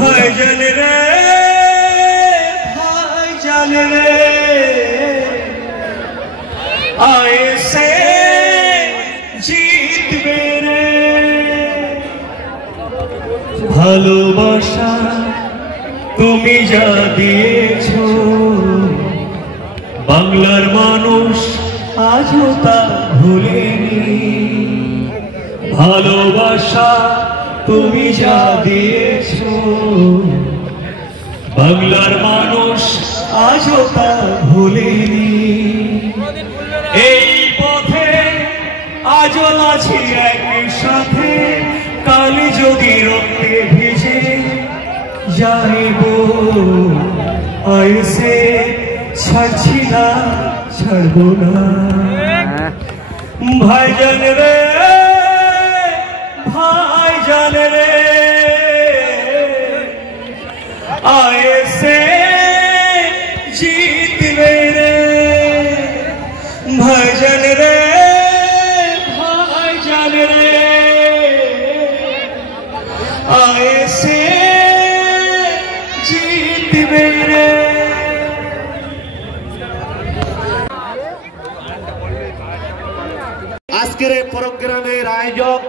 ভাইজান রে ভাইজান রে आए से जीतबे रे ভালোবাসা তুমি যা দিয়েছো বাংলার মানুষ আজও তা ভুলেনি ভালোবাসা তুমি যা দিয়েছো বাংলার মানুষ আজও তা ভুলেনি এই পথে আজও আছি একই সাথে কাল যদি রক্তে ভিজে যাইব আইসে ছাড়ছি না ছাড়বো না ভাইজান রে ভাইজান রে আইসে जीतबे रे भाईजान रे भाईजान रे आए से जीतबे रे আজকের প্রোগ্রামের আয়োজক